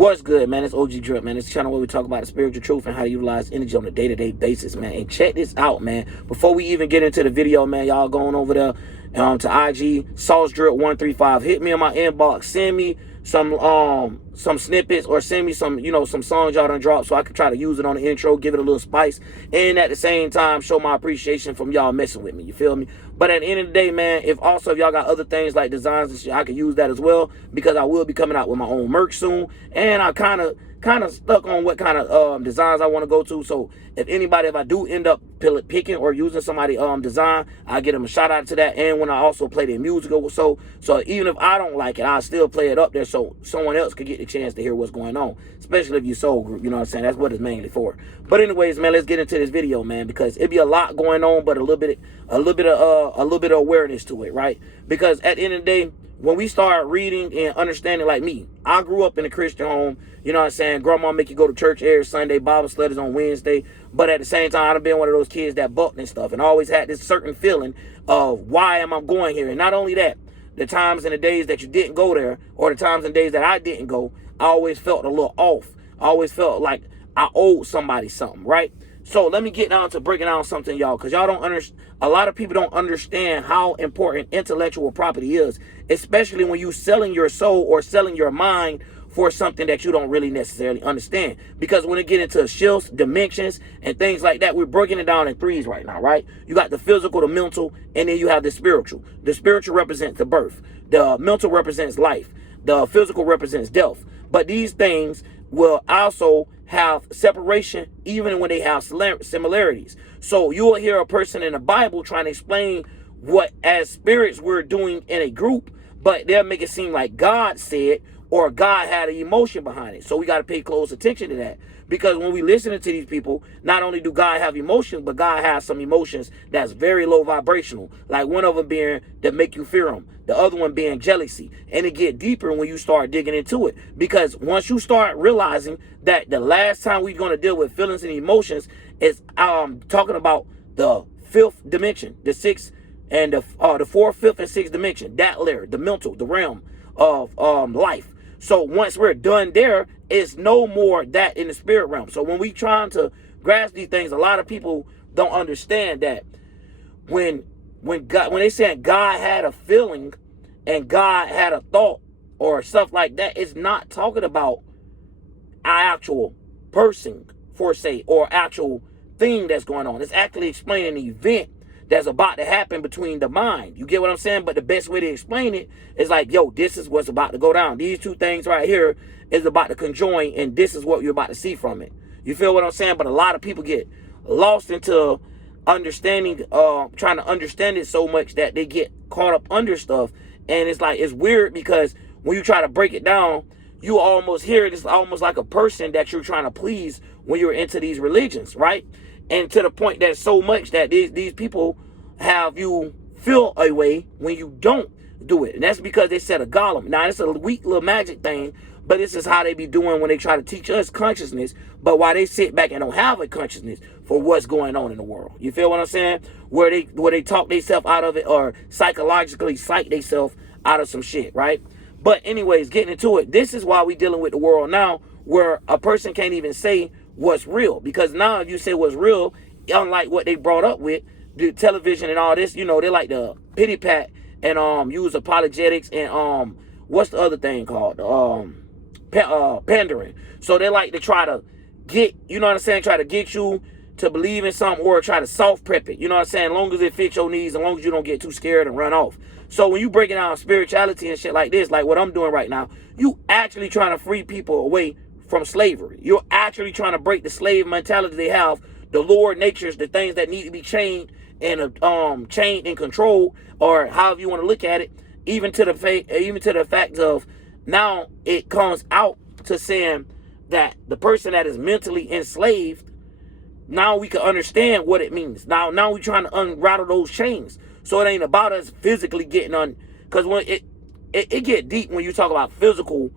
What's good, man? It's OG Drip, man. It's a channel where we talk about the spiritual truth and how to utilize energy on a day-to-day basis, man. And check this out, man. Before we even get into the video, man, y'all going over there to IG, Sauce Drip 135. Hit me in my inbox. Send me some snippets, or send me some, some songs y'all done dropped so I can try to use it on the intro, give it a little spice, and at the same time show my appreciation from y'all messing with me. You feel me? But at the end of the day, man, if y'all got other things like designs and shit, I can use that as well, because I will be coming out with my own merch soon, and I kind of stuck on what kind of designs I want to go to. So if I do end up picking or using somebody design, I get them a shout out to that. And when I also play their music, so even if I don't like it, I'll still play it up there so someone else could get the chance to hear what's going on, especially if you soul group, you know what I'm saying? That's what it's mainly for. But anyways, man, let's get into this video, man, because it'd be a lot going on, but a little bit of awareness to it, right? Because at the end of the day, when we start reading and understanding, like me, I grew up in a Christian home, you know what I'm saying? Grandma make you go to church every Sunday, Bible studies on Wednesday. But at the same time, I've been one of those kids that bucked and stuff, and always had this certain feeling of why am I going here? And not only that, the times and the days that you didn't go there, or the times and days that I didn't go, I always felt a little off. I always felt like I owed somebody something, right? So let me get down to breaking down something, y'all, because y'all don't understand. A lot of people don't understand how important intellectual property is, especially when you selling your soul or selling your mind for something that you don't really necessarily understand. Because when it get into shifts, dimensions, and things like that, we're breaking it down in threes right now, right? You got the physical, the mental, and then you have the spiritual. The spiritual represents the birth. The mental represents life. The physical represents death. But these things will also have separation even when they have similarities. So you will hear a person in the Bible trying to explain what as spirits we're doing in a group, but they'll make it seem like God said, or God had an emotion behind it. So we got to pay close attention to that. Because when we listen to these people, not only do God have emotions, but God has some emotions that's very low vibrational. Like one of them being that make you fear him. The other one being jealousy. And it get deeper when you start digging into it. Because once you start realizing that the last time we're going to deal with feelings and emotions is talking about the fifth dimension, the sixth and the fourth, fifth, and sixth dimension. That layer, the mental, the realm of life. So once we're done there, it's no more that in the spirit realm. So when we trying to grasp these things, a lot of people don't understand that when they saying God had a feeling and God had a thought or stuff like that, it's not talking about an actual person for say, or actual thing that's going on. It's actually explaining an event that's about to happen between the mind. You get what I'm saying? But the best way to explain it is like, yo, this is what's about to go down. These two things right here is about to conjoin, and this is what you're about to see from it. You feel what I'm saying? But a lot of people get lost into understanding, trying to understand it so much that they get caught up under stuff. And it's like, it's weird because when you try to break it down, you almost hear it. It's almost like a person that you're trying to please when you're into these religions, right? And to the point that so much that these people have you feel a way when you don't do it. And that's because they set a golem. Now, it's a weak little magic thing, but this is how they be doing when they try to teach us consciousness, but while they sit back and don't have a consciousness for what's going on in the world. You feel what I'm saying? Where they talk themselves out of it, or psychologically psych themselves out of some shit, right? But anyways, getting into it, this is why we dealing with the world now, where a person can't even say what's real. Because now if you say what's real, unlike what they brought up with, the television and all this, they like to pity pat and use apologetics and what's the other thing called? Pandering. So they like to try to get, you know what I'm saying, try to get you to believe in something, or try to soft prep it. You know what I'm saying? As long as it fits your needs, as long as you don't get too scared and run off. So when you breaking down spirituality and shit like this, like what I'm doing right now, you actually trying to free people away from slavery. You're actually trying to break the slave mentality they have, the lower natures, the things that need to be chained and controlled, or however you want to look at it, even to the fact of now it comes out to saying that the person that is mentally enslaved, now we can understand what it means. Now we're trying to unravel those chains. So it ain't about us physically getting on, because when it get deep when you talk about physical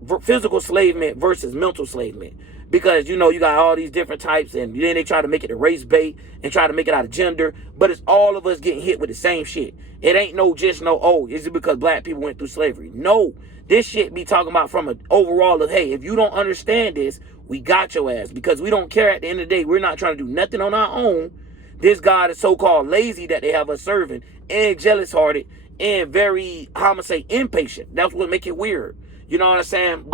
enslavement versus mental enslavement. Because, you got all these different types, and then they try to make it a race bait and try to make it out of gender. But it's all of us getting hit with the same shit. It ain't is it because black people went through slavery? No. This shit be talking about from an overall of, hey, if you don't understand this, we got your ass. Because we don't care at the end of the day. We're not trying to do nothing on our own. This God is so-called lazy that they have us serving, and jealous-hearted, and very, how I'm going to say, impatient. That's what make it weird. You know what I'm saying?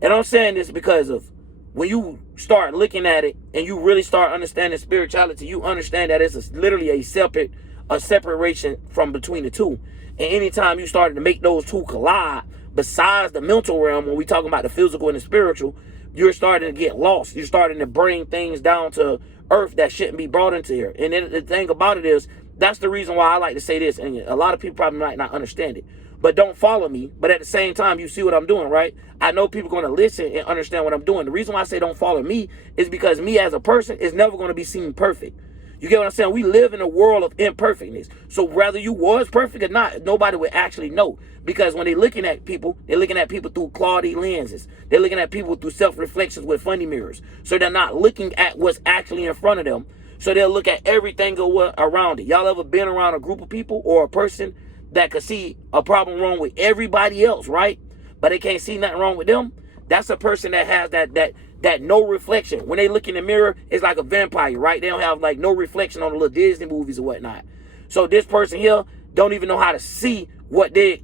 And I'm saying this because of when you start looking at it and you really start understanding spirituality, you understand that it's literally a separation from between the two. And anytime you started to make those two collide, besides the mental realm, when we talking about the physical and the spiritual, you're starting to get lost. You're starting to bring things down to earth that shouldn't be brought into here. And then the thing about it is, that's the reason why I like to say this. And a lot of people probably might not understand it. But don't follow me. But at the same time, you see what I'm doing, right? I know people are going to listen and understand what I'm doing. The reason why I say don't follow me is because me as a person is never going to be seen perfect. You get what I'm saying? We live in a world of imperfectness. So whether you was perfect or not, nobody would actually know. Because when they're looking at people through cloudy lenses. They're looking at people through self-reflections with funny mirrors. So they're not looking at what's actually in front of them. So they'll look at everything around it. Y'all ever been around a group of people or a person that could see a problem wrong with everybody else, right? But they can't see nothing wrong with them? That's a person that has that no reflection. When they look in the mirror, it's like a vampire, right? They don't have like no reflection on the little Disney movies or whatnot. So this person here don't even know how to see what they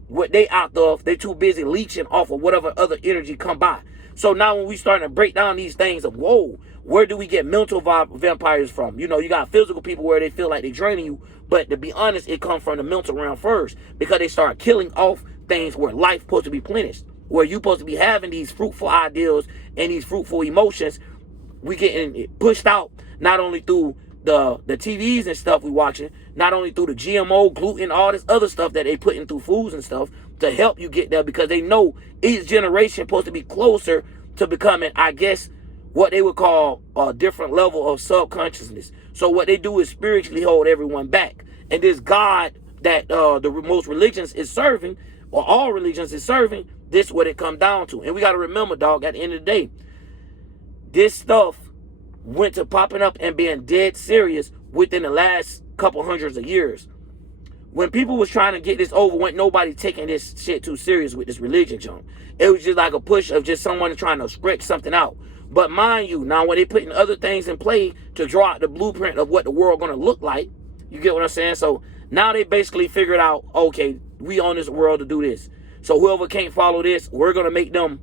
out of. They too busy leeching off of whatever other energy come by. So now when we starting to break down these things of, whoa, where do we get mental vampires from? You know, you got physical people where they feel like they're draining you. But to be honest, it comes from the mental realm first. Because they start killing off things where life's supposed to be replenished. Where you're supposed to be having these fruitful ideals and these fruitful emotions. We getting pushed out not only through the TVs and stuff we watching, not only through the GMO, gluten, all this other stuff that they putting through foods and stuff to help you get there, because they know each generation supposed to be closer to becoming, I guess, what they would call a different level of subconsciousness. So what they do is spiritually hold everyone back. And this God that the most religions is serving, or all religions is serving, this is what it comes down to. And we got to remember, dog, at the end of the day, this stuff went to popping up and being dead serious within the last couple hundreds of years. When people was trying to get this over, wasn't nobody taking this shit too serious with this religion junk. It was just like a push of just someone trying to stretch something out. But mind you, now when they putting other things in play to draw out the blueprint of what the world gonna look like, you get what I'm saying? So now they basically figured out, okay, we on this world to do this. So whoever can't follow this, we're gonna make them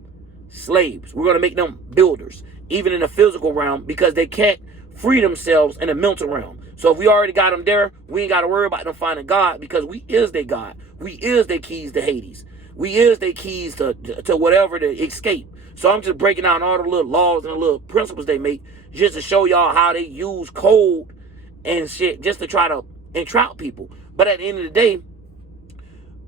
slaves. We're gonna make them builders, even in the physical realm, because they can't free themselves in the mental realm. So if we already got them there, we ain't got to worry about them finding God, because we is their God. We is their keys to Hades. We is their keys to whatever to escape. So I'm just breaking down all the little laws and the little principles they make just to show y'all how they use code and shit just to try to entrap people. But at the end of the day,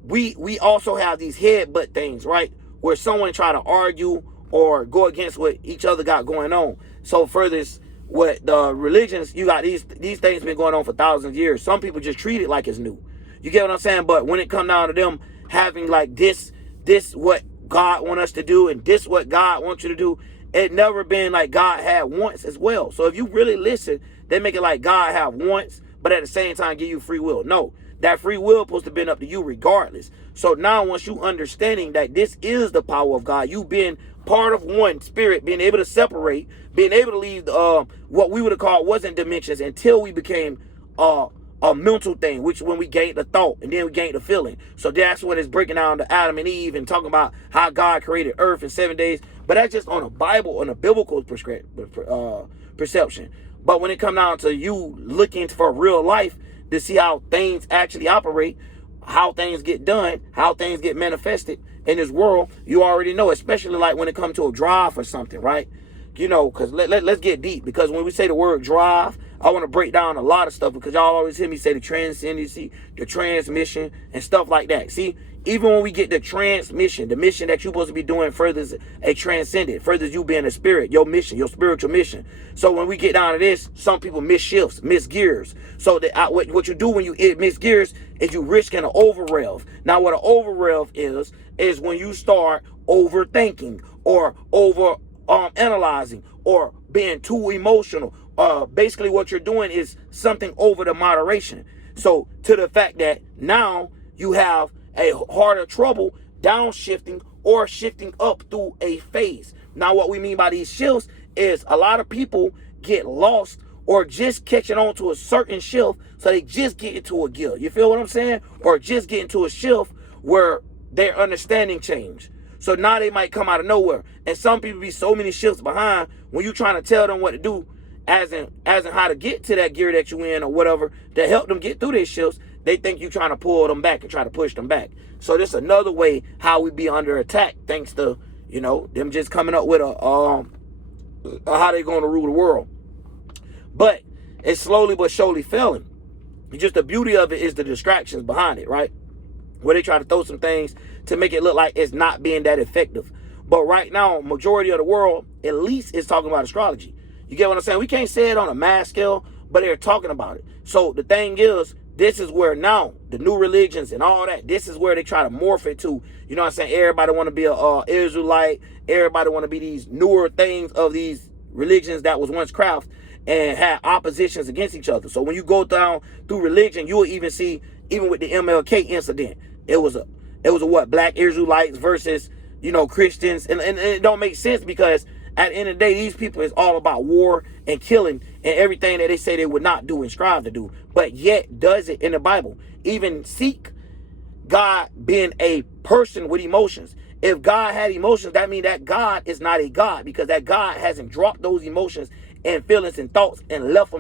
we also have these headbutt things, right? Where someone try to argue or go against what each other got going on. So for this, what the religions, you got these things been going on for thousands of years. Some people just treat it like it's new. You get what I'm saying? But when it come down to them having like this what God want us to do and this what God wants you to do, it never been like God had wants as well. So if you really listen, they make it like God have wants, but at the same time give you free will. No, that free will supposed to be up to you regardless. So now once you understanding that this is the power of God, you being part of one spirit, being able to separate, being able to leave what we would have called wasn't dimensions until we became a mental thing, which when we gained the thought and then we gained the feeling. So that's what it's breaking down to Adam and Eve and talking about how God created earth in 7 days. But that's just on a Bible, on a biblical perception. But when it comes down to you looking for real life to see how things actually operate, how things get done, how things get manifested in this world, you already know, especially like when it comes to a drive or something, right? You know, because let's get deep, because when we say the word drive, I want to break down a lot of stuff, because y'all always hear me say the transcendency, the transmission, and stuff like that. See, even when we get the transmission, the mission that you're supposed to be doing furthers a transcendent, furthers you being a spirit, your mission, your spiritual mission. So when we get down to this, some people miss shifts, miss gears. So what you do when you miss gears is you risk an over rev. Now what an over rev is when you start overthinking or over analyzing or being too emotional. Basically what you're doing is something over the moderation. So to the fact that now you have a harder trouble downshifting, or shifting up through a phase. Now, what we mean by these shifts is a lot of people get lost or just catching on to a certain shift, so they just get into a gear. You feel what I'm saying? Or just get into a shift where their understanding change. So now they might come out of nowhere. And some people be so many shifts behind when you trying to tell them what to do, as in how to get to that gear that you in or whatever, to help them get through their shifts. They think you trying to pull them back and try to push them back. So this is another way how we be under attack, thanks to, you know, them just coming up with how they going to rule the world. But it's slowly but surely failing. Just the beauty of it is the distractions behind it, right? Where they try to throw some things to make it look like it's not being that effective. But right now, majority of the world, at least, is talking about astrology. You get what I'm saying? We can't say it on a mass scale, but they're talking about it. So the thing is, this is where now the new religions and all that, this is where they try to morph it to. You know what I'm saying? Everybody want to be a Israelite. Everybody want to be these newer things of these religions that was once craft and had oppositions against each other. So when you go down through religion, you will even see, even with the MLK incident, it was a what, black Israelites versus, you know, Christians. And it don't make sense, because at the end of the day, these people is all about war and killing and everything that they say they would not do and strive to do, but yet does it in the Bible. Even seek God being a person with emotions. If God had emotions, that means that God is not a God, because that God hasn't dropped those emotions and feelings and thoughts and left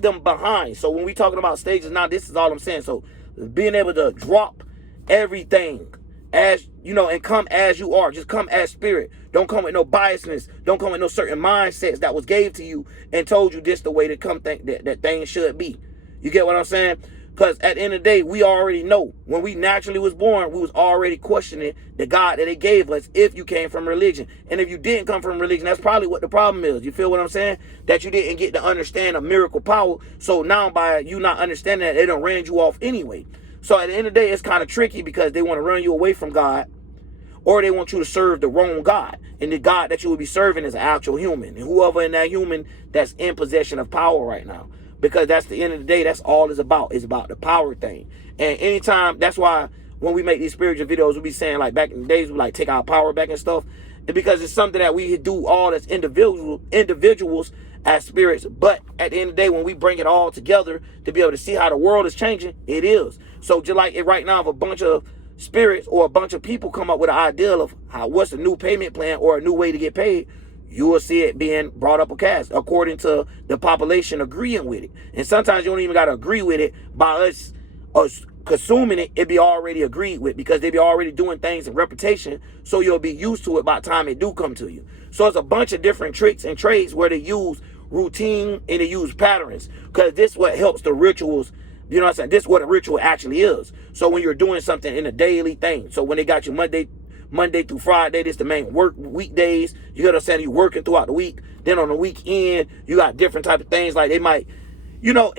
them behind. So when we talking about stages now, this is all I'm saying. So being able to drop everything, as you know, and come as you are. Just come as spirit. Don't come with no biasness. Don't come with no certain mindsets that was gave to you and told you this the way to come that things should be. You get what I'm saying? Because at the end of the day, we already know when we naturally was born, we was already questioning the God that they gave us if you came from religion. And if you didn't come from religion, that's probably what the problem is. You feel what I'm saying? That you didn't get to understand a miracle power. So now by you not understanding that, they done ran you off anyway. So at the end of the day, it's kind of tricky, because they want to run you away from God, or they want you to serve the wrong God. And the God that you will be serving is an actual human. And whoever in that human that's in possession of power right now. Because that's the end of the day, that's all it's about. It's about the power thing. And anytime, that's why when we make these spiritual videos, we be saying, like, back in the days, we like take our power back and stuff. And because it's something that we do all as individuals as spirits. But at the end of the day, when we bring it all together to be able to see how the world is changing, it is. So just like it right now, if a bunch of spirits or a bunch of people come up with an idea of what's a new payment plan or a new way to get paid, you will see it being brought up a cast according to the population agreeing with it. And sometimes you don't even got to agree with it by us consuming it. It be already agreed with, because they be already doing things in reputation. So you'll be used to it by the time it do come to you. So it's a bunch of different tricks and trades where they use routine and they use patterns, because this is what helps the rituals. You know what I'm saying? This is what a ritual actually is. So when you're doing something in a daily thing, so when they got you Monday through Friday, this the main work weekdays. You got to say you're working throughout the week. Then on the weekend, you got different type of things. Like they might, you know,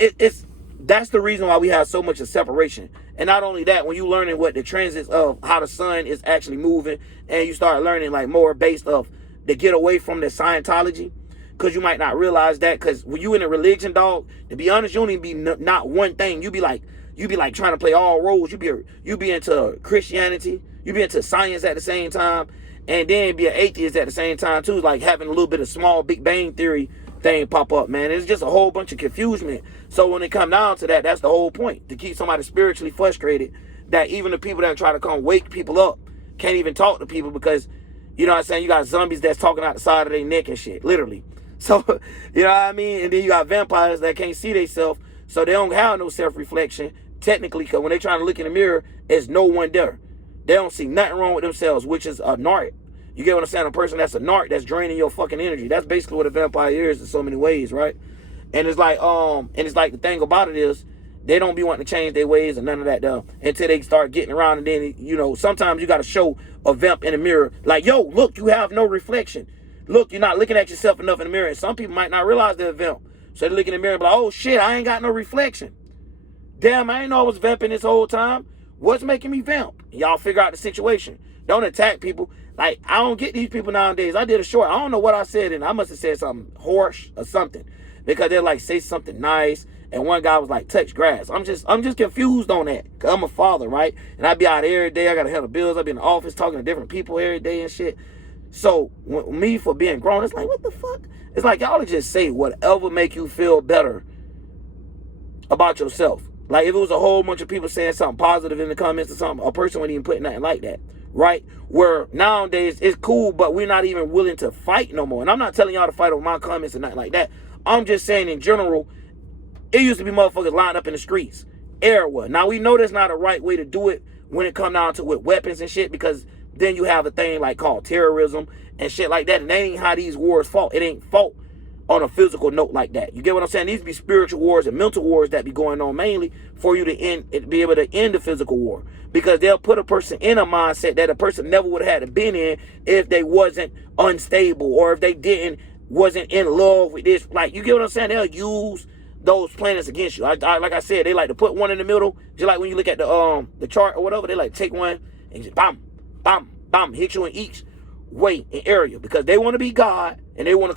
that's the reason why we have so much of separation. And not only that, when you learning what the transits of how the sun is actually moving, and you start learning like more based off to get away from the Scientology, because you might not realize that. Because when you in a religion, dog, to be honest, you don't even be not one thing. You be like trying to play all roles. You be into Christianity. You be into science at the same time, and then be an atheist at the same time too. Like having a little bit of small Big Bang Theory thing pop up, man. It's just a whole bunch of confusion. So when it come down to that, that's the whole point, to keep somebody spiritually frustrated, that even the people that try to come wake people up can't even talk to people, because, you know what I'm saying, you got zombies that's talking out the side of their neck and shit, literally. So, you know what I mean? And then you got vampires that can't see themselves, so they don't have no self-reflection, technically, because when they trying to look in the mirror, there's no one there. They don't see nothing wrong with themselves, which is a narc. You get what I'm saying? A person that's a narc, that's draining your fucking energy. That's basically what a vampire is in so many ways, right? And it's like, the thing about it is, they don't be wanting to change their ways and none of that though, until they start getting around. And then, you know, sometimes you got to show a vamp in the mirror, like, yo, look, you have no reflection. Look, you're not looking at yourself enough in the mirror. And some people might not realize they're a vamp. So they look in the mirror and be like, oh shit, I ain't got no reflection. Damn, I ain't know I was vamping this whole time. What's making me vamp? And y'all figure out the situation. Don't attack people. Like, I don't get these people nowadays. I did a short. I don't know what I said, and I must have said something harsh or something, because they're like, say something nice, and one guy was like, touch grass. I'm just confused on that. Cause I'm a father, right? And I be out every day. I gotta handle bills. I be in the office talking to different people every day and shit. So me for being grown, it's like, what the fuck? It's like y'all just say whatever make you feel better about yourself. Like if it was a whole bunch of people saying something positive in the comments or something, a person wouldn't even put nothing like that, right? Where nowadays it's cool, but we're not even willing to fight no more. And I'm not telling y'all to fight over my comments and nothing like that. I'm just saying in general, it used to be motherfuckers lined up in the streets everywhere. Now we know that's not a right way to do it when it come down to with weapons and shit, because then you have a thing like called terrorism and shit like that. And that ain't how these wars fought. It ain't fought on a physical note like that. You get what I'm saying? These be spiritual wars and mental wars that be going on mainly for you to be able to end the physical war. Because they'll put a person in a mindset that a person never would have had to been in if they wasn't unstable or if they wasn't in love with this. Like, you get what I'm saying? They'll use those planets against you. Like I said, they like to put one in the middle. Just like when you look at the chart or whatever, they like take one and just bam, bam, bam, hit you in each way and area, because they want to be God and they want to